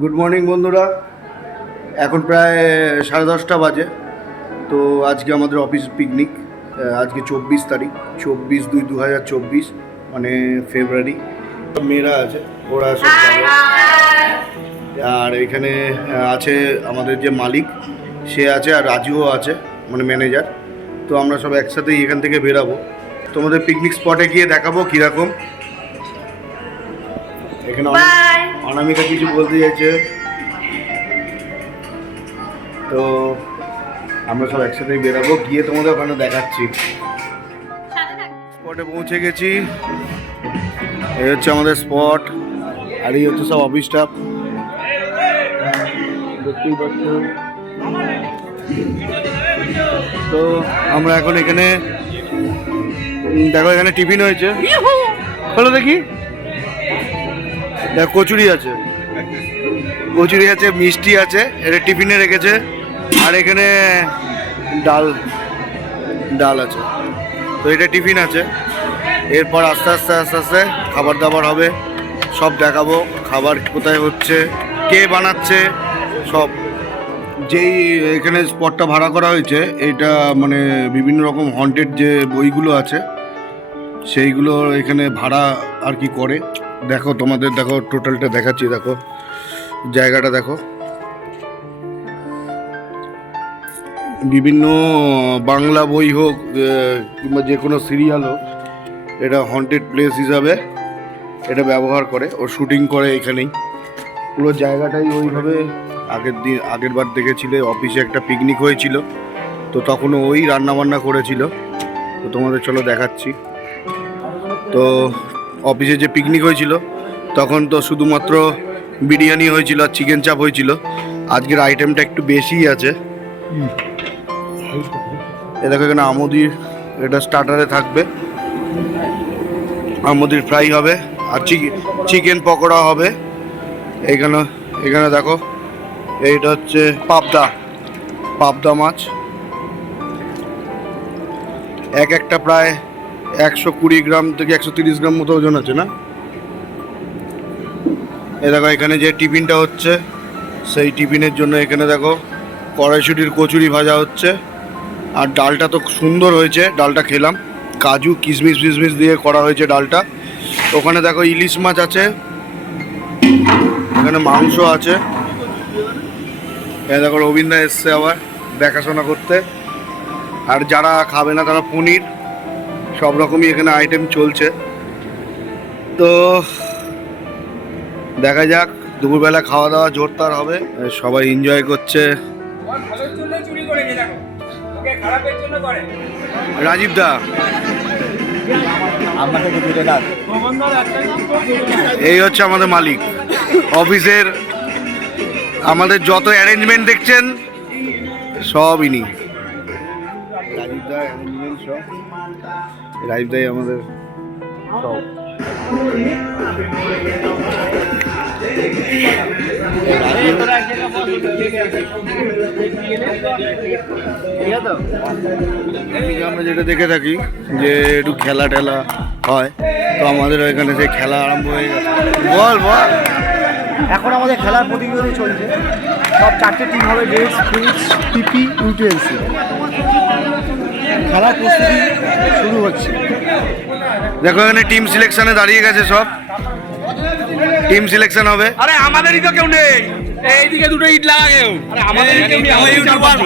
Good morning বন্ধুরা, এখন প্রায় 10:30 বাজে। তো আজকে আমাদের অফিস পিকনিক। আজকে 24 তারিখ, 24/2/2024, মানে ফেব্রুয়ারি। মেয়েরা আছে, ওরা সব যাবে। আর এখানে আছে আমাদের যে মালিক, সে আছে, আর রাজুও আছে, মানে ম্যানেজার। তো আমরা সব একসাথেই এখান থেকে বেরাবো। তোমাদের পিকনিক স্পটে গিয়ে দেখাবো কীরকম। এখানে অনামিকা কিছু বলতে চাইছে, তো আমরা সব একসাথেই বেরাবো, গিয়ে তোমাদের ওখানে দেখাচ্ছি। স্পটে পৌঁছে গেছি, এই হচ্ছে আমাদের স্পট, আর এই হচ্ছে সব অফিস স্টাফ, দেখতেই পাচ্ছ। তো আমরা এখন এখানে দেখো, এখানে টিফিন হয়েছে, বলো দেখি। দেখ, কচুরি আছে, মিষ্টি আছে, এটা টিফিনে রেখেছে। আর এখানে ডাল আছে, তো এটা টিফিন আছে। এরপর আস্তে আস্তে খাবার দাবার হবে, সব দেখাবো। খাবার কোথায় হচ্ছে, কে বানাচ্ছে, সব। যেই এখানে স্পটটা ভাড়া করা হয়েছে, এটা মানে বিভিন্ন রকম হন্টেড যে বইগুলো আছে, সেইগুলো এখানে ভাড়া আর কি করে। দেখো, তোমাদের দেখো, টোটালটা দেখাচ্ছি। দেখো জায়গাটা, দেখো বিভিন্ন বাংলা বই হোক কিংবা যে কোনো সিরিয়াল হোক, এটা হন্টেড প্লেস হিসাবে এটা ব্যবহার করে, ও শুটিং করে এখানেই। পুরো জায়গাটাই ওইভাবে আগের বার দেখেছিলে, অফিসে একটা পিকনিক হয়েছিল, তো তখনও ওই রান্নাবান্না করেছিল। তো তোমাদের চলো দেখাচ্ছি। তো অফিসে যে পিকনিক হয়েছিল তখন তো শুধুমাত্র বিরিয়ানি হয়েছিল আর চিকেন চাপ হয়েছিল। আজকের আইটেমটা একটু বেশিই আছে। এ দেখো, এখানে আমুদির, এটা স্টার্টারে থাকবে, আমুদির ফ্রাই হবে, আর চিকেন পকোড়া হবে। এখানে দেখো, এইটা হচ্ছে পাবদা মাছ, একটা প্রায় 120 গ্রাম থেকে 130 গ্রাম মতো ওজন আছে, না? এ দেখো, এখানে যে টিফিনটা হচ্ছে, সেই টিফিনের জন্য এখানে দেখো কড়াইশুটির কচুরি ভাজা হচ্ছে। আর ডালটা তো সুন্দর হয়েছে, ডালটা খেলাম, কাজু কিশমিশ ফিশমিশ দিয়ে করা হয়েছে ডালটা। ওখানে দেখো ইলিশ মাছ আছে, এখানে মাংস আছে। এ দেখো, রবীন্দ্র এসছে আবার দেখাশোনা করতে। আর যারা খাবে না তারা পনির, সব রকমই এখানে আইটেম চলছে। তো দেখা যাক, দুপুরবেলা খাওয়া দাওয়া জোরদার হবে, সবাই এনজয় করছে। রাজীব দা, এই হচ্ছে আমাদের মালিক অফিসের। আমাদের যত অ্যারেঞ্জমেন্ট দেখছেন সব ইনি, রাজীব দাই আমাদের সব। আমরা যেটা দেখে থাকি যে একটু খেলা টেলা হয়, তো আমাদের এখানে সেই খেলা আরম্ভ হয়ে গেছে। বল। এখন আমাদের খেলার প্রতিযোগিতা চলছে, সব 4টে টিম হবে, ডেটস, ফ্রুটস, পিপি, ইউটেন্সি। খেলার প্রস্তুতি শুরু হচ্ছে। দেখো, এখানে টিম সিলেকশনে দাঁড়িয়ে গেছে, সব টিম সিলেকশন হবে। আরে আমাদেরই তো কেউ নেই, এইদিকে দুটো ইট লাগা কেউ। আরে আমাদের কেউ নেই, আমরা ইউটিউবার।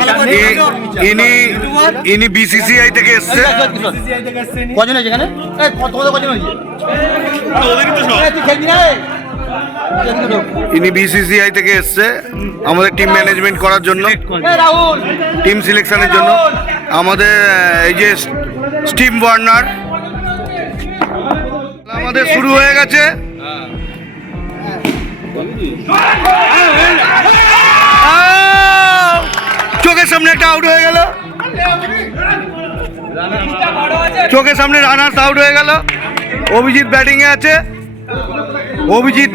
ইনি বিসিসিআই থেকে এসছে। কজন আছে এখানে? তোমাদের কজন আছে? ওদেরই তো সব। তুই খেলবি না? ইনি বিসিসিআই থেকে এসছে আমাদের টিম ম্যানেজমেন্ট করার জন্য, রাহুল, টিম সিলেকশনের জন্য। আমাদের এই যে স্টিম ওয়ার্নার, আমাদের শুরু হয়ে গেছে। চোখের সামনে একটা আউট হয়ে গেল, চোখের সামনে রানার্স আউট হয়ে গেল। অভিজিৎ ব্যাটিং এ আছে, অভিজিৎ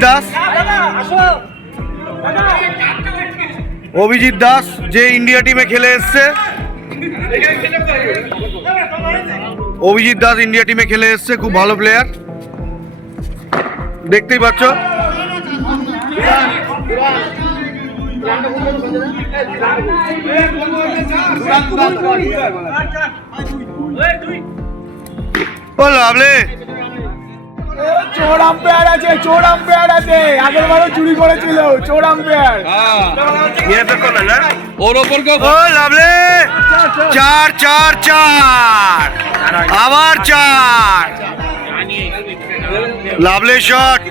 দাস যে ইন্ডিয়া টিমে খেলে এসছে। অভিজিৎ দাস ইন্ডিয়া টিমে খেলে এসছে, খুব ভালো প্লেয়ার, দেখতেই পাচ্ছ। ও লাভলে চোর আম্পায়ার আছে, চোর আম্পায়ার আছে, আগের বারও চুরি করেছিল চোর আম্পায়ার। ওর ওপর কেউ ও লাভলে 4-4-4 আবার 4 লাভলে শট।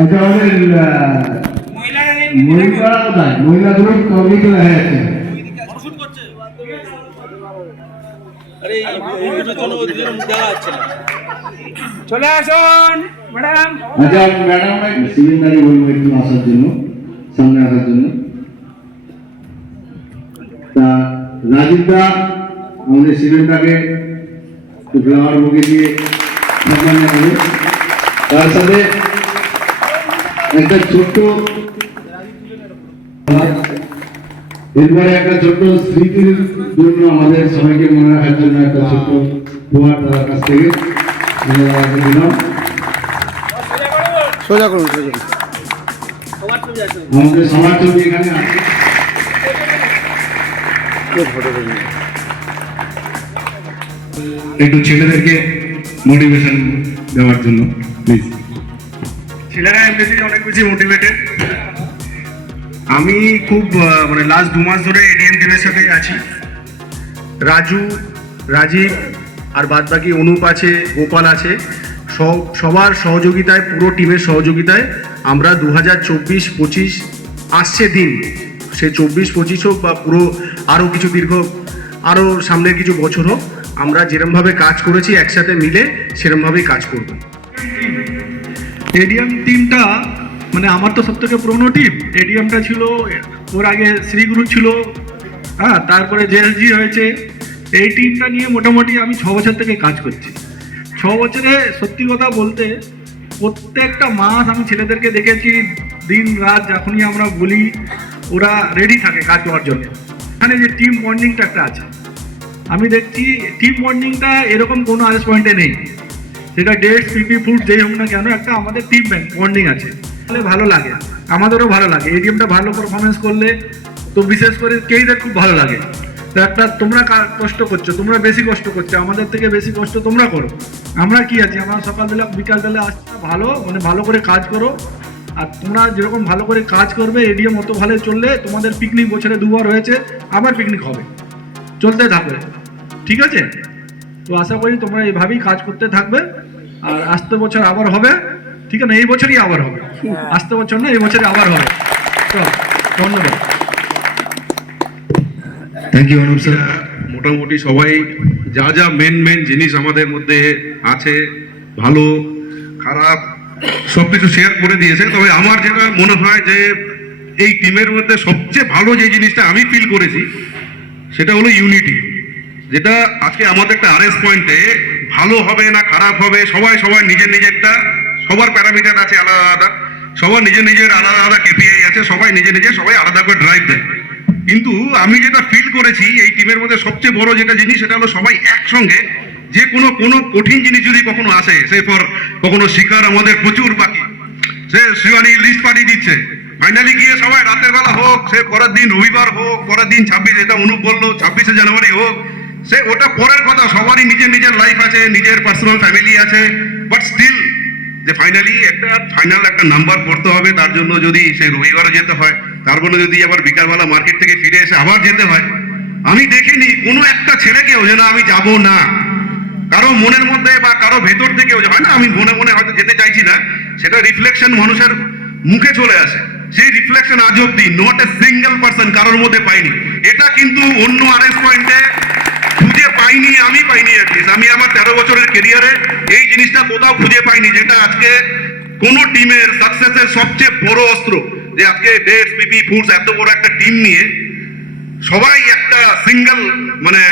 আচ্ছা আমাদের মহিলা কোথায়? মহিলা গ্রুপ কমিটি চলে আসছে। চলে আসুন ম্যাডাম। আচ্ছা ম্যাডাম সিলিন্ডারে বলবো একটু আসার জন্য, সামনে আসার জন্য। তা রাজীবদা আমাদের সিলিন্ডারকে ফ্লাওয়ার বুকে দিয়ে সম্মান জানাবে। তার সাথে একটা ছোট্ট এরপরে একটা ছোট্ট স্মৃতির জন্য আমাদের সবাইকে মনে রাখার জন্য একটা ছোট্ট উপহার তার কাছ থেকে আমরা দিলাম। সোজা করুন সোজা করুন। আমাদের সবার ছবি এখানে আছে। একটু ছেলেদেরকে মোটিভেশন দেওয়ার জন্য প্লিজ। ছেলেরা এমনিতেই অনেক বেশি মোটিভেটেড। আমি খুব মানে লাস্ট 2 মাস ধরে এডিএম টিমের সাথেই আছি। রাজু, রাজীব আর বাদ বাকি অনুপ আছে, গোপাল আছে, সবার সহযোগিতায়, পুরো টিমের সহযোগিতায় আমরা 2024-25 আসছে দিন, সে 24-25 হোক বা পুরো আরও কিছু আরও সামনের কিছু বছর হোক, আমরা যেরমভাবে কাজ করেছি একসাথে মিলে সেরমভাবেই কাজ করব। এডিএম টিমটা মানে আমার তো সব থেকে পুরোনো টিম। এডিএমটা ছিল, ওর আগে শ্রীগুরু ছিল, হ্যাঁ, তারপরে জেএসজি হয়েছে। এই টিমটা নিয়ে মোটামুটি আমি 6 বছর থেকে কাজ করছি। 6 বছরে সত্যি কথা বলতে প্রত্যেকটা মাস আমি ছেলেদেরকে দেখেছি, দিন রাত যখনই আমরা বলি ওরা রেডি থাকে কাজ করার জন্য। এখানে যে টিম বন্ডিংটা একটা আছে, আমি দেখছি টিম বন্ডিংটা এরকম কোনো আদার্স পয়েন্টে নেই। সেটা ডেটস, পিপি, ফুড যেই হোক না কেন, একটা আমাদের টিম বন্ডিং আছে, তাহলে ভালো লাগে, আমাদেরও ভালো লাগে। এডিএমটা ভালো পারফরমেন্স করলে তো বিশেষ করে কেইদের খুব ভালো লাগে। তো একটা তোমরা কষ্ট করছো, তোমরা বেশি কষ্ট করছো, আমাদের থেকে বেশি কষ্ট তোমরা করো। আমরা কি আছি, আমরা সকালবেলা বিকালবেলা আসছি, ভালো মানে ভালো করে কাজ করো। আর তোমরা যেরকম ভালো করে কাজ করবে, এডিএম অত ভালো চললে তোমাদের পিকনিক বছরে 2 বার হয়েছে, আবার পিকনিক হবে, চলতে থাকবে, ঠিক আছে? তো আশা করি তোমরা এইভাবেই কাজ করতে থাকবে। আর আসতে বছর আবার হবে, ঠিক আছে? এই বছরই আবার হবে, আসতে বছর না, এই বছরই আবার হবে। তো ধন্যবাদ। Thank you Anup sir. মোটামুটি সবাই যা যা মেন জিনিস আমাদের মধ্যে আছে, ভালো খারাপ সবকিছু শেয়ার করে দিয়েছে। তবে আমার যেটা মনে হয় যে এই টিমের মধ্যে সবচেয়ে ভালো যে জিনিসটা আমি ফিল করেছি সেটা হলো ইউনিটি। যেটা আজকে আমাদের একটা আরএস পয়েন্টে ভালো হবে না খারাপ হবে, সবাই নিজের নিজেরটা, সবার প্যারামিটার আছে আলাদা আলাদা, সবার নিজের আলাদা আলাদা কেপিআই আছে, সবাই সবাই আলাদা করে ড্রাইভ দেয়। কিন্তু আমি যেটা ফিল করেছি এই টিমের মধ্যে সবচেয়ে বড় যেটা জিনিস, সেটা হলো সবাই একসঙ্গে যে কোনো কঠিন জিনিস যদি কখনো আসে, সে কখনো শিকার আমাদের প্রচুর বাকি, সে শিবানী লিস্ট পাঠিয়ে দিচ্ছে, ফাইনালি গিয়ে সবাই রাতের বেলা হোক, সে পরের দিন রবিবার হোক, পরের দিন 26, এটা অনুপ বললো 26শে জানুয়ারি হোক, সে ওটা পরের কথা, সবারই নিজের লাইফ আছে, নিজের পার্সোনাল ফ্যামিলি আছে, বাট স্টিল যে ফাইনালি ফাইনাল একটা নাম্বার করতে হবে, তার জন্য যদি সে রবিবারও যেতে হয়, তারপরে যদি আবার বিকালবেলা মার্কেট থেকে ফিরে এসে আবার যেতে হয়, আমি দেখিনি কোনো একটা ছেলেকেও যে না আমি যাব না, কারো মনের মধ্যে বা কারো ভেতর থেকেও হয় না আমি মনে হয়তো যেতে চাইছি না, সেটা রিফ্লেকশন মানুষের মুখে চলে আসে। সেই রিফ্লেকশন আজ অব্দি নট এ সিঙ্গেল পার্সন কারোর মধ্যে পাইনি। এটা কিন্তু অন্য আরএস পয়েন্টে খুঁজে পাইনি, আমি পাইনি। আমি আমার 13 বছরের কেরিয়ারে এই জিনিসটা কোথাও খুঁজে পাইনি, যেটা আজকে কোন টিমের সাকসেসের সবচেয়ে বড় অস্ত্র। যে আজকে ডেটস, পিপি, ফুডস এত বড় একটা টিম নিয়ে সবাই একটা সিঙ্গেল মানে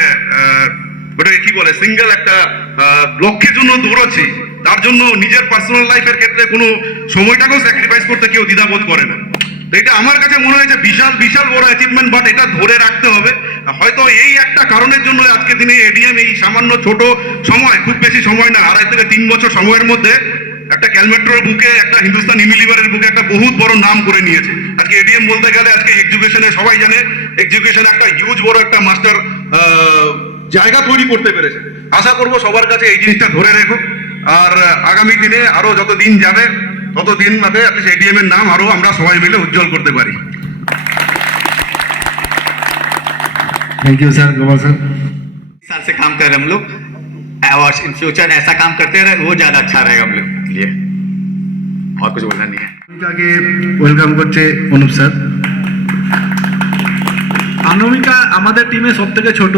ওটাকে কি বলে, সিঙ্গেল একটা লক্ষ্যের জন্য দৌড়াচ্ছে, তার জন্য নিজের পার্সোনাল লাইফের ক্ষেত্রে কোনো সময়টাকেও স্যাক্রিফাইস করতে কেউ দ্বিধাবোধ করে না। এটা আমার কাছে মনে হয়েছে বিশাল বড় অ্যাচিভমেন্ট, বাট এটা ধরে রাখতে হবে। হয়তো এই একটা কারণের জন্য আজকে দিনে এডিএম এই সামান্য ছোট সময়, খুব বেশি সময় না, 2.5 থেকে 3 বছর সময়ের মধ্যে একটা ক্যালমেট্রোর বুকে, একটা হিন্দুস্তান ইউনিলিভারের বুকে একটা বহুত বড় নাম করে নিয়েছে। আজকে এডিএম বলতে গেলে আজকে এডুকেশনে সবাই জানে এডুকেশন একটা হিউজ বড় একটা মাস্টার জায়গা তৈরি করতে পেরেছে। আশা করব সবার কাছে এই জিনিসটা ধরে রেখো, আর আগামী দিনে আরো যত দিন যাবে তত দিন বাদে এডিএম এর নাম আরো আমরা সবাই মিলে উজ্জ্বল করতে পারি। Thank you sir, Gopal sir. साल से काम कर रहे हम लोग, और इन फ्यूचर ऐसा काम करते रहे, वो ज्यादा अच्छा रहेगा हम लोग के लिए। और कुछ बोलना नहीं है। के ওয়েলকাম করছে অনুপ স্যার। আনমিকা আমাদের টিমে সব থেকে ছোট,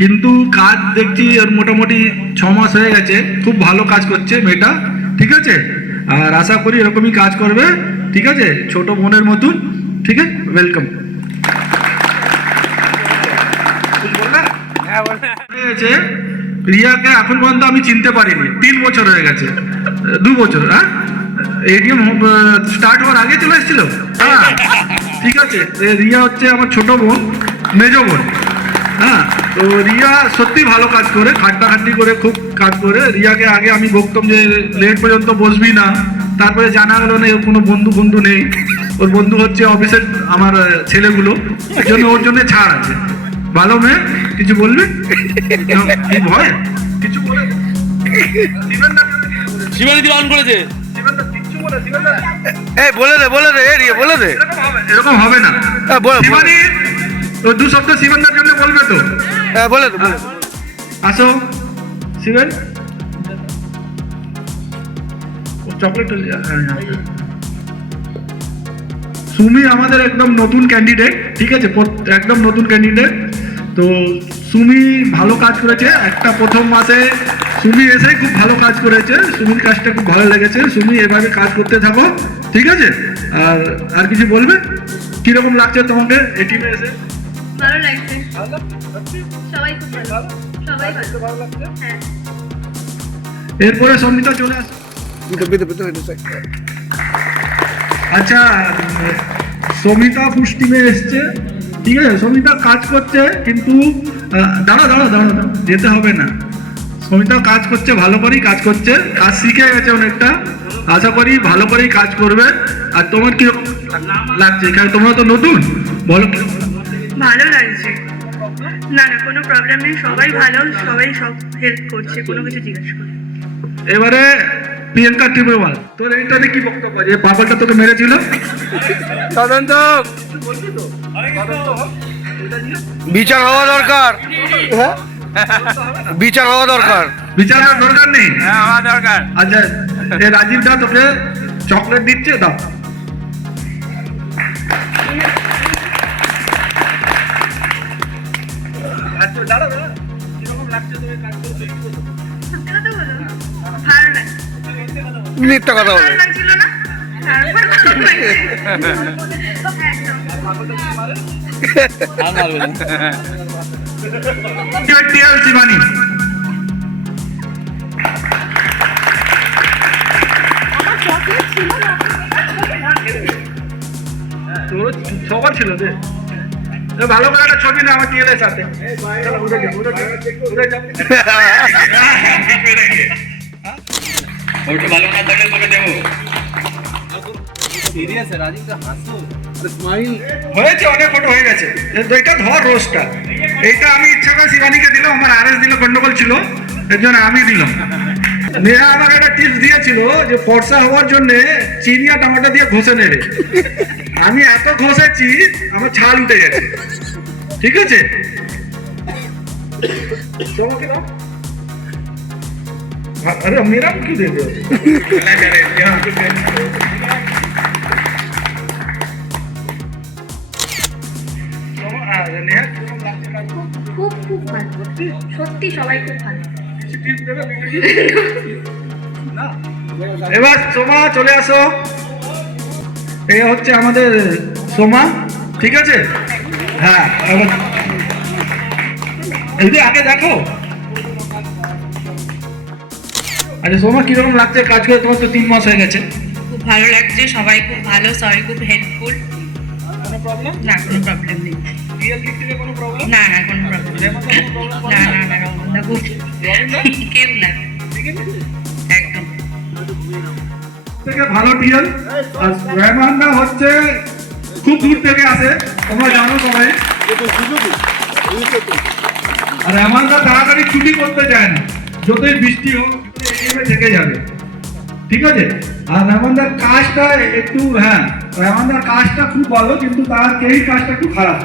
কিন্তু কাজ দেখছি ওর মোটামুটি 6 মাস হয়ে গেছে, খুব ভালো কাজ করছে মেয়েটা, ঠিক আছে। আর আশা করি এরকমই কাজ করবে, ঠিক আছে, ছোট বোনের মতন, ঠিক আছে। ওয়েলকাম। রিয়াকে এখন পর্যন্ত আমি চিনতে পারিনি, 3 বছর হয়ে গেছে, 2 বছর। হ্যাঁ, এটিএম স্টার্ট হওয়ার আগে চলে এসেছিল। হ্যাঁ, ঠিক আছে। রিয়া হচ্ছে আমার ছোট বোন, মেজ বোন। হ্যাঁ, তো রিয়া সত্যি ভালো কাজ করে, খাট্টাখাট্টি করে খুব কাজ করে। রিয়াকে আগে আমি বলতাম যে লেট পর্যন্ত বসবি না, তারপরে জানা গেল না ওর কোনো বন্ধু নেই, ওর বন্ধু হচ্ছে অফিসের আমার ছেলেগুলো, এর জন্য ওর জন্য ছাড় আছে। ভালো মেয়ে, কিছু বলবে? কি ভয় কিছু বলে? শিবানী অন করেছে। এই বলে দে এ রিয়া বলে দে। এরকম হবে না। শিবানী তো 2 সপ্তাহ শিবানদার জন্য বলবে তো? হ্যাঁ বলে দে। আসো শিবেন, চকলেট। সুমি আমাদের একদম নতুন ক্যান্ডিডেট, ঠিক আছে, একদম নতুন ক্যান্ডিডেট। তো সুমি ভালো কাজ করেছে, একটা প্রথম মাসে সুমি এসে খুব ভালো কাজ করেছে, সুমির কাজটা খুব ভালো লেগেছে। সুমি এভাবে কাজ করতে থাকো, ঠিক আছে। আর কিছু বলবে? কিরকম লাগছে তোমাকে এই টিমে এসে? ভালো লাগছে, সবাই খুব ভালো, সবাই ভালো লাগছে। হ্যাঁ, এরপরে সমিতা চলে আসো। আচ্ছা, সমিতা ফুস টিমে এসছে, ঠিক আছে। সমিতা কাজ করছে, কিন্তু দাঁড়া, যেতে হবে না। সমিতা কাজ করছে, ভালো করেই কাজ করছে, কাজ শিখে গেছে অনেকটা। আশা করি ভালো করেই কাজ করবে। আর তোমার কিরকম লাগছে? কারণ তোমরা তো নতুন, বলো। ভালো লাগছে, না কোনো প্রবলেম নেই, সবাই ভালো, সবাই সব হেল্প করছে, কোনো কিছু জিজ্ঞেস করে। এবারে প্রিয়াঙ্কা টিমেওয়াল, তোর এইটাতে কি বক্তব্য? যে পাগলটা তোকে মেরেছিল, তদন্ত বিচার হওয়া দরকার। বিচার হওয়া দরকার। বিচারের দরকার নেই। হ্যাঁ, আমার দরকার। আচ্ছা, এ রাজীব দা তোকে চকলেট দিচ্ছে, দাও। আচ্ছা, দাঁড়া, কিরকম লাগছে তোকে কাজ করতে? সত্যি কথা বলো, ভালো লাগছে। মিথ্যা কথা বলে। ভালো লাগছিল না? তারপর ভালো লাগছে। টিএল শিবানী, সবার ছিল যে ভালো করে একটা ছবি না আমার টিএলের সাথে। फोटो ভালো না থাকলে তোকে দেবো। হয়েছে, অনেক ফটো হয়ে গেছে। এটা ধর রোজটা, এইটা আমি ইচ্ছা করে শিবানীকে দিলাম, আমার আরএস দিল, গন্ডগোল ছিল, এর জন্য আমি দিলাম। নেহা আমাকে একটা টিপস দিয়েছিল যে ফর্সা হওয়ার জন্য চিনি আর টমেটো দিয়ে ঘষে নেবে। আমি এত ঘষেছি আমার ছাল উঠে গেছে, ঠিক আছে। তোমাকে দাও। अरे मेरा क्यों दे दो? খুব খুব ভালো, সত্যি সবাই খুব ভালো। এবার সোমা চলে আসো। এই হচ্ছে আমাদের সোমা, ঠিক আছে। হ্যাঁ, এই আগে দেখো। আচ্ছা সোমা, কিরকম লাগছে কাজ করে? তোমার তো 3 মাস হয়ে গেছে। খুব ভালো লাগছে, সবাই খুব ভালো, সবাই খুব হেল্পফুল। কোনো প্রবলেম? না, কোনো প্রবলেম নেই। রিয়েল দিক থেকে কোনো প্রবলেম? না, কোনো প্রবলেম নেই। না, খুব কেউ না, একদম। থেকে ভালো টিএল। আর রহমানদা হচ্ছে খুব দূর থেকে আসে, তোমরা জানো সবাই। আর রহমানদা তাড়াতাড়ি ছুটি করতে চায় না, যতই বৃষ্টি হোক এগিয়ে থেকে যাবে, ঠিক আছে। আর রহমানদার কাজটা একটু, হ্যাঁ রহমানদার কাজটা খুব ভালো, কিন্তু তার কেই কাজটা একটু খারাপ।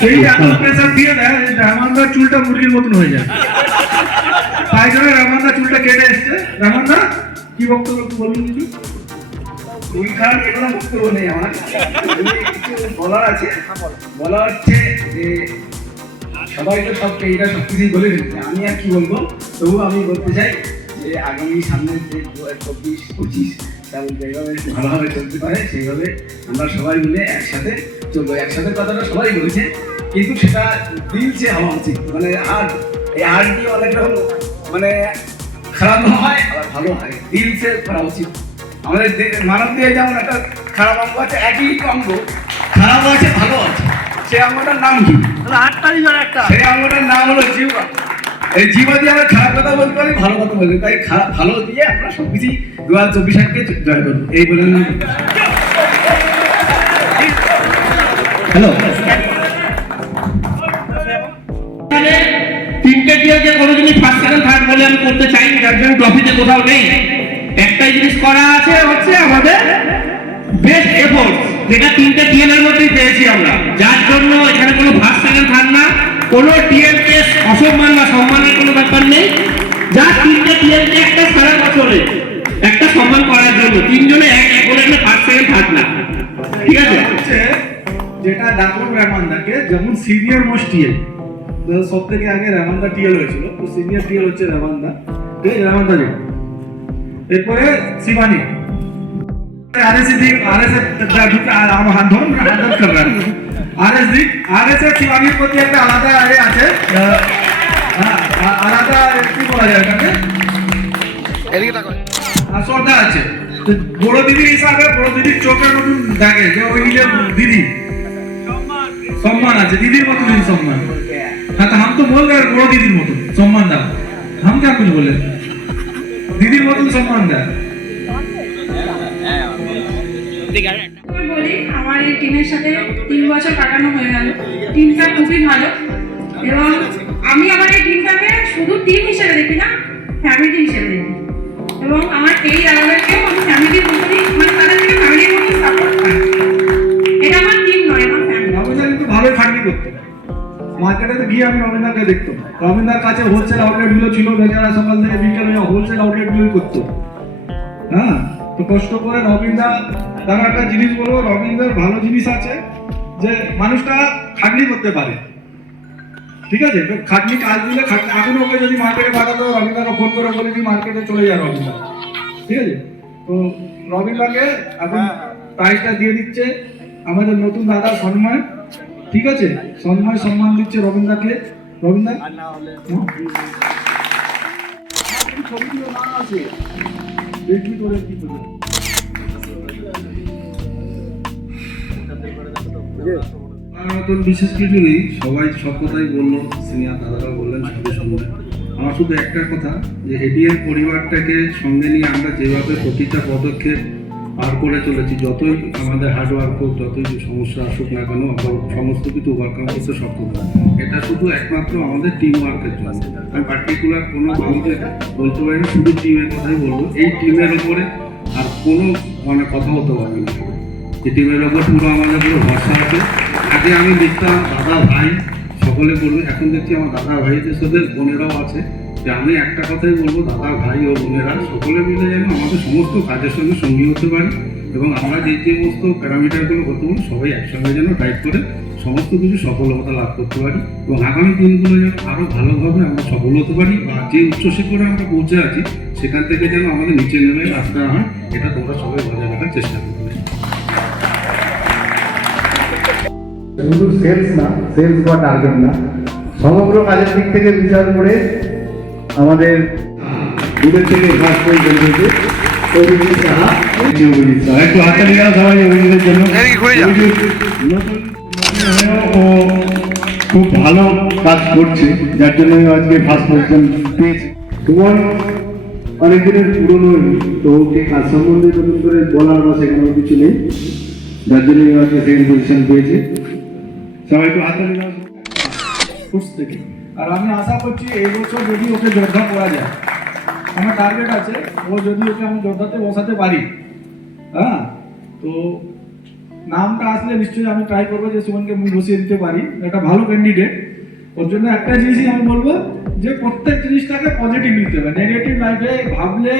সেই এত প্রেসার দিয়ে দেয় রহমানদার চুলটা মুরগির মতন হয়ে যায়, তাই জন্য রহমানদার চুলটা কেটে এসছে। রহমানদা কি বক্তব্য একটু বলুন কিছু। চুল খারাপ এগুলো বক্তব্য নেই আমার, কিছু বলার আছে। বলা হচ্ছে যে সবাই তো সব এইটা সব কিছুই বলে ফেলছে, আমি আর কি বলবো, তবু আমি বলতে চাই যে আগামী সামনের যে 24-25 সাল যেভাবে ভালোভাবে চলতে পারে সেইভাবে আমরা সবাই মিলে একসাথে চলবো। একসাথে কথাটা সবাই বলেছে, কিন্তু সেটা দিলসে হওয়া উচিত। মানে আর এই আর কি অনেক রকম মানে খারাপ হয় আবার ভালো হয়, দিলসে করা উচিত। আমাদের মানব দিয়ে যেমন একটা খারাপ অঙ্গ আছে, একই অঙ্গ খারাপ আছে ভালো আছে, সেই অঙ্গটার নাম কি? সেই অঙ্গটার নাম হলো জিহ্বা। এই জিহ্বা দিয়ে আমরা খারাপ কথা বলতে পারি, ভালো কথা বলতে, তাই ভালো দিয়ে আমরা সবকিছু 2024 সালকে জয় করবো, এই বলে। হ্যালো, তিনটে টিয়ারকে কোনো জিনিস ফার্স্ট সেকেন্ড থার্ড বলে আমি করতে চাই না, যার জন্য ট্রফিতে কোথাও নেই। একটাই জিনিস করা আছে, হচ্ছে আমাদের বেস্ট এফোর্ট, যেটা তিনটে টিএলের মধ্যেই পেয়েছি আমরা, যার জন্য এখানে কোনো ফার্স্ট সেকেন্ড থার্ড না, কোনো টিএলকে অসম্মান বা সম্মানের কোনো ব্যাপার নেই। যা তিনটে টিএলকে একটা সারা বছরে একটা সম্মান করার জন্য তিনজনে এক এক বলে ফার্স্ট সেকেন্ড থার্ড না, ঠিক আছে। হচ্ছে যেটা ডাকুন রহমানদাকে, যেমন সিনিয়র মোস্ট টিএল, সব থেকে আগে রহমানদা টিএল হয়েছিল, তো সিনিয়র টিএল হচ্ছে রহমানদা, ঠিক আছে। রহমানদা জি, এরপরে শিবানী, আরএস দিক, আরএস আমার হাত ধরুন, হাত ধর করবেন। আরএস দিক, আরএস এর শিবানীর প্রতি একটা আলাদা আছে, আলাদা কি বলা যায় এটাকে, শ্রদ্ধা আছে। বড় দিদি হিসাবে বড় দিদির চোখের মতন দেখে, যে ওই নিজের দিদি, সম্মান আছে, দিদির মতন সম্মান। हाँ तो हम तो बोल रहे हैं बड़ो दीदी মতন সম্মান দাও, हम क्या कुछ बोले, দিদির মতন সম্মান দাও। বলি আমার এই টিমের সাথে 3 বছর কাটানো হয়ে গেল, টিমটা খুবই ভালো, এবং আমি আমার এই টিমটাকে শুধু টিম হিসেবে দেখি না, ফ্যামিলি হিসেবে দেখি, এবং আমার এই দাদাদেরকেও আমি ফ্যামিলির মতনই, মানে তাদের থেকে ফ্যামিলির মতন সাপোর্ট পাই। এটা আমার টিম নয়, আমার ফ্যামিলি। রবীন্দ্র কিন্তু ভালোই খাটনি করতো, মার্কেটে তো গিয়ে আমি রবীন্দ্রকে দেখতাম, রবীন্দ্রার কাছে হোলসেল আউটলেটগুলো ছিল, বেচারা সকাল থেকে বিকেল হোলসেল আউটলেটগুলো করতো। হ্যাঁ, তো কষ্ট করে রবীন্দ্র, তার একটা জিনিস বলবো, রবীন্দ্রের ভালো জিনিস আছে যে মানুষটা খাটনি করতে পারে, ঠিক আছে। তো খাটনি কাজ দিলে এখন ওকে যদি মার্কেটে পাঠাতো, রবীন্দ্রকে ফোন করে বলে কি মার্কেটে চলে যায় রবীন্দ্র, ঠিক আছে। তো রবীন্দ্রকে এখন প্রাইজটা দিয়ে দিচ্ছে আমাদের নতুন দাদা সম্মান, ঠিক আছে, সম্মান দিচ্ছে রবীন্দ্রকে। রবীন্দ্র ছবিগুলো না আছে দেখবি তোরে কি করবে। নতুন বিশেষ কিছু নেই, সবাই সব কথাই বললো, সিনিয়র দাদারা বললেন, সবাই শুনলেন। আমার শুধু একটা কথা, যে এডিএম পরিবারটাকে সঙ্গে নিয়ে আমরা যেভাবে প্রতিটা পদক্ষেপ পার করে চলেছি, যতই আমাদের হার্ডওয়ার্ক হোক, যতই সমস্যা আসুক না কেন, আমরা সমস্ত কিছু ওভারকাম করতে সক্ষম হয়। এটা শুধু একমাত্র আমাদের টিম ওয়ার্কের জন্য। আমি পার্টিকুলার কোনো মানুষের বলতে পারি না, শুধু টিমের কথাই বলবো। এই টিমের ওপরে আর কোনো মানে কথা হতে পারে না, এই টিমের ওপর পুরো আমাদের পুরো ভরসা আছে। আগে আমি দেখতাম দাদা ভাই সকলে বলবে, এখন দেখছি আমার দাদা ভাইদের সাথে বোনেরাও আছে, যে আমি একটা কথাই বলবো, দাদা ভাই ও বোনেরা সকলে মিলে যেন আমাদের সমস্ত কাজের সঙ্গে সঙ্গী হতে পারি, এবং আমরা যে সমস্ত প্যারামিটারগুলো করতে পারি সবাই একসঙ্গে যেন টাইপ করে সমস্ত কিছু সফলতা লাভ করতে পারি, এবং আগামী দিনগুলো যেন আরও ভালোভাবে আমরা সফল হতে পারি, বা যে উচ্চশিখরে আমরা পৌঁছে আছি সেখান থেকে যেন আমাদের নিচে নেমে আসতে না হয়, এটা তোমরা সবাই বজায় রাখার চেষ্টা করবে। শুধু সেলস বা টার্গেট না, সমগ্র কাজের দিক থেকে বিচার করে আমাদের দূরের থেকে ফার্স্ট পর্যন্ত একটু হাততালি দাও সবাই অভিজিতের জন্য। ও খুব ভালো কাজ করছে, যার জন্য আজকে ফার্স্ট পজিশন পেয়েছে। সুমন অনেকদিনের পুরনো, তো ওকে কাজ সম্বন্ধে নতুন করে বলার বা শেখানোর কিছু নেই, যার জন্য আজকে সেকেন্ড পজিশন পেয়েছে। সবাই একটু হাততালি দাও কোর্স থেকে। আর আমি আশা করছি এই বছর যদি ওকে যোদ্ধা করা যায়, আমার টার্গেট আছে ও যদি ওকে আমি যোদ্ধাতে বসাতে পারি, হ্যাঁ, তো নামটা আসলে নিশ্চয়ই আমি ট্রাই করবো যে সুমনকে আমি বসিয়ে দিতে পারি, একটা ভালো ক্যান্ডিডেট। ওর জন্য একটা জিনিসই আমি বলবো যে প্রত্যেক জিনিসটাকে পজিটিভ নিতে হবে। নেগেটিভ লাইফে ভাবলে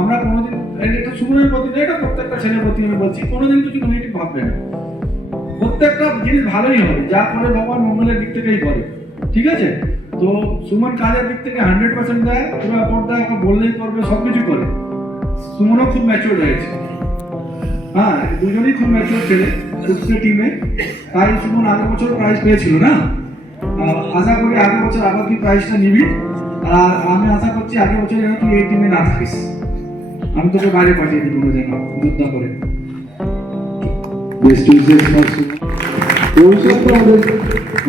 আমরা কোনোদিন, এটা সুমনের প্রতি না, এটা প্রত্যেকটা ছেলের প্রতি আমি বলছি, কোনোদিন কিছু নেগেটিভ ভাববে না। প্রত্যেকটা জিনিস ভালোই হবে, যা করে ভগবান মঙ্গলের দিক থেকেই করে, ঠিক আছে? তো সুমন কাজের দিক থেকে 100% দেয়, পুরো অ্যাপোর্ট দেয়, ওকে বললেই করবে, সব কিছু করে। সুমনও খুব ম্যাচিওর হয়েছে, হ্যাঁ, দুজনেই খুব ম্যাচিওর ছেলে কুস্তি টিমে। তাই সুমন আগের বছর প্রাইজ পেয়েছিল না, আশা করি আগের বছর আবার তুই প্রাইজটা নিবি। আর আমি আশা করছি আগের বছর যেন তুই এই টিমে না থাকিস, আমি তোকে বাইরে পাঠিয়ে দিই কোনো জায়গা যোদ্ধা করে। বেস্ট উইশেস ফর কৌশল তো আমাদের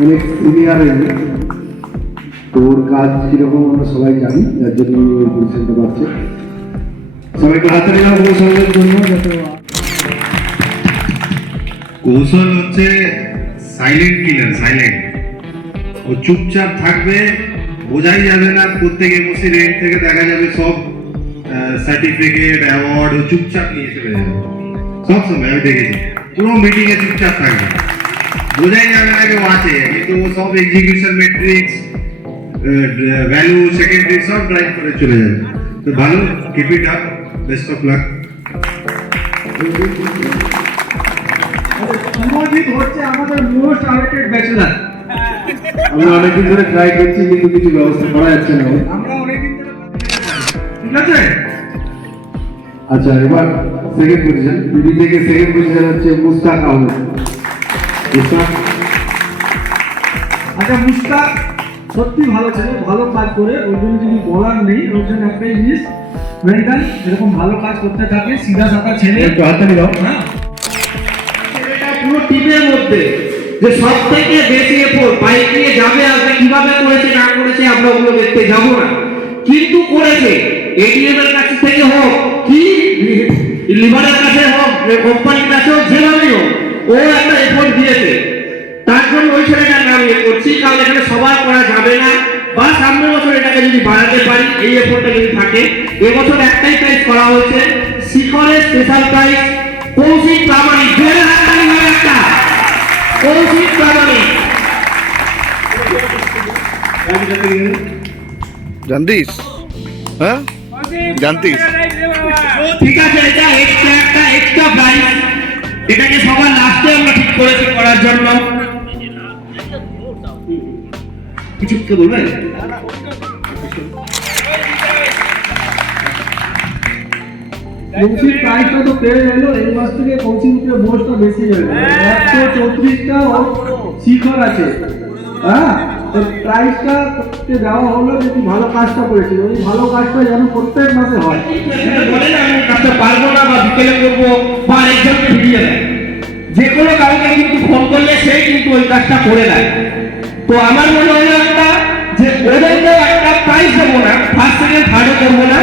অনেক সিনিয়র, তোর কাজ কিরকম আমরা সবাই জানি, যার জন্য ওই পজিশনটা পাচ্ছে। সবাইকে হাততালি দাও কৌশলের জন্য। কৌশল হচ্ছে সাইলেন্ট কিলার, সাইলেন্ট। ও চুপচাপ থাকবে, বোঝাই যাবে না, প্রত্যেক এমওসি রেট থেকে দেখা যাবে সব সার্টিফিকেট অ্যাওয়ার্ড ও চুপচাপ নিয়ে চলে যাবে সব সময়। আমি দেখেছি পুরো মিটিং এ চুপচাপ থাকবে, বোঝাই যাবে না কেউ আছে, কিন্তু ও সব এক্সিকিউশন মেট্রিক্স, ভ্যালু, সেকেন্ডারি সব ড্রাইভ করে চলে যাবে। তো ভালো, keep it up, best of luck. Sumanjit হচ্ছে আমাদের মোস্ট আউটেড ব্যাচেলার। আমরা অনেকদিন ধরে ট্রাই করছি, কিন্তু কিছু ব্যবস্থা করা যাচ্ছে না। আমরা অনেকদিন ধরে, ঠিক আছে? আচ্ছা, এবার সেকেন্ড পজিশন, পিডি থেকে সেকেন্ড পজিশন হচ্ছে মুস্তাক আহমেদ। মুস্তাক, আচ্ছা, মুস্তাক সত্যি ভালো ছেলে, ভালো কাজ করে, ওই জন্য কিছু বলার নেই। ওই জন্য একটাই জিনিস মেন্টাল, এরকম ভালো কাজ করতে থাকে, সিধা সাদা ছেলে। একটু হাততালি দাও। হ্যাঁ, এটা পুরো টিমের মধ্যে যে সব থেকে বেশি এফোর্ট বাইক নিয়ে যাবে, আসবে, কিভাবে করেছে না করেছে আমরা ওগুলো দেখতে যাব না, কিন্তু করেছে। এডিএম এর কাছ থেকে হোক কি লিভারের কাছে হোক, কোম্পানির কাছে হোক, যেভাবেই হোক ও একটা এফোর্ট দিয়েছে। তার জন্য ওই ছেলেটার নাম ইয়ে করছি, কারণ এখানে সবার করা যাবে না, বা সামনের বছর এটাকে যদি বাড়াতে পারি, এই এফোর্টটা যদি থাকে। এবছর একটাই প্রাইজ করা হয়েছে, শিখরের স্পেশাল প্রাইজ কৌশিক প্রামাণিক। একটা কৌশিক প্রামাণিক জানতিস? হ্যাঁ জানতিস? ঠিক আছে, এটা একটা এক্সট্রা প্রাইজ, এটাকে সবার লাস্টে আমরা ঠিক করেছি করার জন্য। কিছু তো বলবেন? কৌশিক প্রাইসটা তো পেয়ে গেল, এই মাস থেকে কৌশিকের বোঝটা বেশি হয়ে গেল। 134টা ওর শিখর আছে, হ্যাঁ, তো প্রাইসটা দেওয়া হলো যদি ভালো কাজটা করেছিল। ওই ভালো কাজটা যেন প্রত্যেক মাসে হয়। এটা বলে না আমি কাজটা পারবো না বা বিকেলে করবো বা আরেকজনকে ফিরিয়ে দেয়, যে কোনো কাউকে কিন্তু ফোন করলে সেই কিন্তু ওই কাজটা করে দেয়। তো আমার মনে হলো একটা যে ওদেরকে একটা প্রাইজ দেবো না, ফার্স্ট সেকেন্ড থার্ডও করবো না,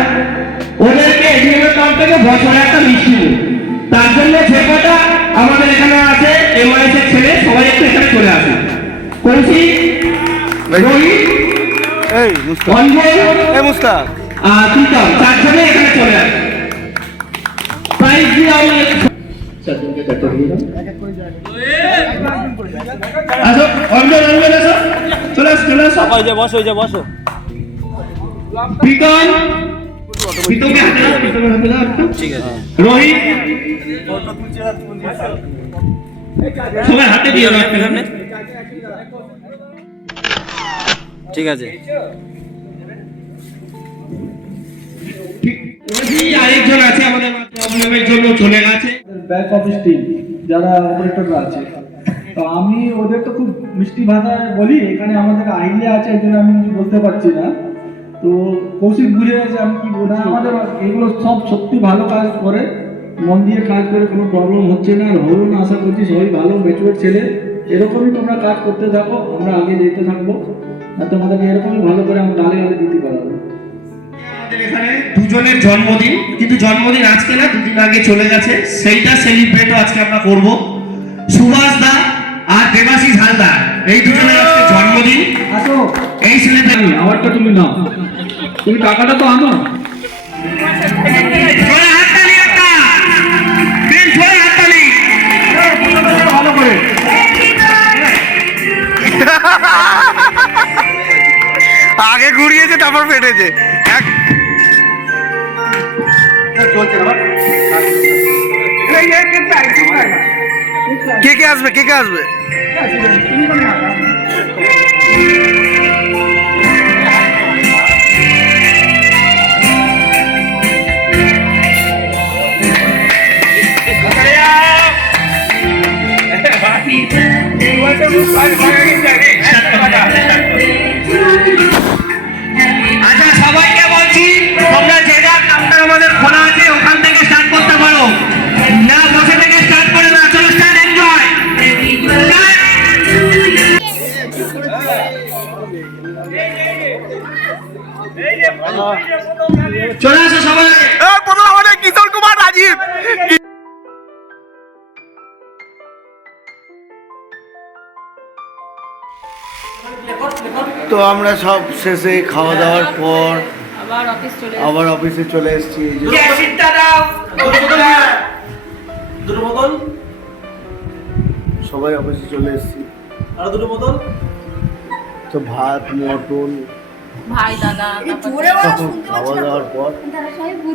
ওদেরকে এডিএমের তরফ থেকে বছরে একটা মিষ্টি দেবো। তার জন্য যে কটা আমাদের এখানে আছে এমআইএস এর ছেলে, সবাই একটু এখানে চলে আসে। কৌশিক, রোহিত, এই মুস্তাক, অঞ্জয়, এই মুস্তাক, প্রীতম, চারজনে এখানে চলে আসে। প্রাইজ দিয়ে আমরা চারজনকে চারটা দিয়ে দাও। আসো অঞ্জয়, আসো, চলে আসো, চলে আসো। বসো। প্রীতম, প্রীতমকে হাতে দাও, প্রীতমের হাতে দাও একটু। ঠিক আছে। রোহিত, সবাই হাতে দিয়ে দাও একটা সামনে। ঠিক আছে। আরেকজন আছে আমাদের প্রবলেমের জন্য চলে গেছে, ব্যাক অফিস টিম যারা অপারেটররা আছে। তো আমি ওদের তো খুব মিষ্টি ভাষায় বলি, এখানে আমাদের আইলে আছে, এই জন্য আমি কিছু বলতে পারছি না। তো কৌশিক বুঝে গেছে আমি কি বলছি। আমাদের এগুলো সব সত্যি ভালো কাজ করে, মন দিয়ে কাজ করে, কোনো প্রবলেম হচ্ছে না। আর হলো না, আশা করছি সবাই ভালো ম্যাচিওর ছেলে। এরকমই তোমরা কাজ করতে থাকো, আমরা আগে যেতে থাকবো, আর তোমাদেরকে এরকমই ভালো করে আমরা গালে গালে দিতে পারবো। আমাদের এখানে দুজন দুজনের জন্মদিন, কিন্তু জন্মদিন আজকে না, দুদিন আগে চলে গেছে। সেইটা সেলিব্রেটও আজকে আমরা করব। সুভাষ দা আর দেবাশিস হালদার এই দুজনের আজকে জন্মদিন। এই সেলিব্রেট আমারটা তুমি নাও, তুমি টাকাটা তো আনো। হাততালি একটা, বেশ জোরে হাততালি। ভালো করে আগে ঘুরিয়েছে তারপর ফেটেছে। কে কে আসবে, কে কে আসবে? আচ্ছা, সবাইকে বলছি তোমরা যে যার নামটা আমাদের খোলা আছে ওখান থেকে স্টার্ট করতে পারো, না বসে থেকে স্টার্ট করে না। চলো স্টার্ট, এনজয়। চলে আসো সবাই। প্রথম আমাদের কিশোর কুমার রাজীব। তো আমরা সব শেষে খাওয়া দাওয়ার পর আবার অফিসে চলে এসেছি। সবাই অফিসে চলে এসেছি। তো ভাত, মটন ভাই দাদা খাওয়া দাওয়ার পর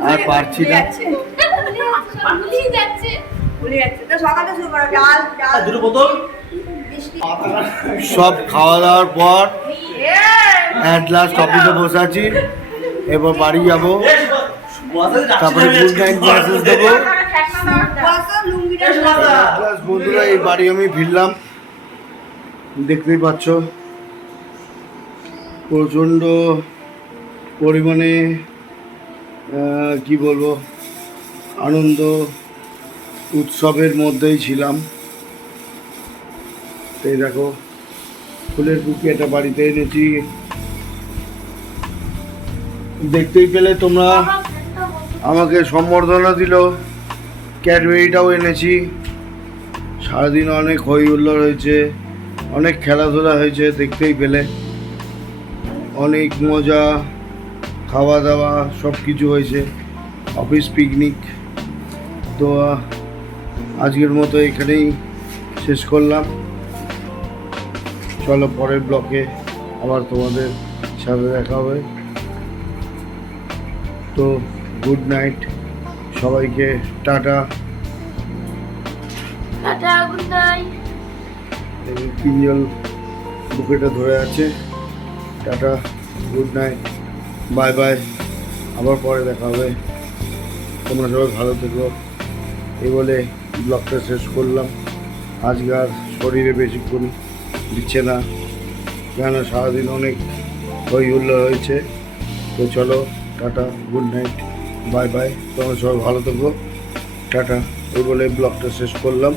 আর পারছি না। সব খাওয়া দাওয়ার পর অ্যাট লাস্ট অফিসে বসে আছি। এবার বাড়ি যাবো, তারপরে গুড নাইট মেসেজ দেবো। বন্ধুরা, এই বাড়ি আমি ফিরলাম। দেখতেই পাচ্ছ প্রচণ্ড পরিমাণে কি বলবো, আনন্দ উৎসবের মধ্যেই ছিলাম। এই দেখো ফুলের বুকে এটা বাড়িতে এনেছি, দেখতেই পেলে তোমরা। আমাকে সম্বর্ধনা দিল, ক্যাডবেরিটাও এনেছি। সারাদিন অনেক হই হুল্লোড় হয়েছে, অনেক খেলাধুলা হয়েছে, দেখতেই পেলে। অনেক মজা, খাওয়া দাওয়া সব কিছু হয়েছে, অফিস পিকনিক। তো আজকের মতো এখানেই শেষ করলাম। চলো পরের ব্লকে আবার তোমাদের সাথে দেখা হবে। তো গুড নাইট সবাইকে, টাটা। পিঞ্জল বুকেটা ধরে আছে। Tata, good night, bye bye, আবার পরে দেখা হবে। তোমরা সবাই ভালো থেকো। এই বলে ব্লগটা শেষ করলাম। আজকে আর শরীরে বেশিক্ষণ দিচ্ছে না, কেন সারাদিন অনেক হই হুল্লোড় হয়েছে। তো চলো tata, good night, bye bye, তোমরা সবাই ভালো থেকো, টাটা। এই বলে ব্লগটা শেষ করলাম।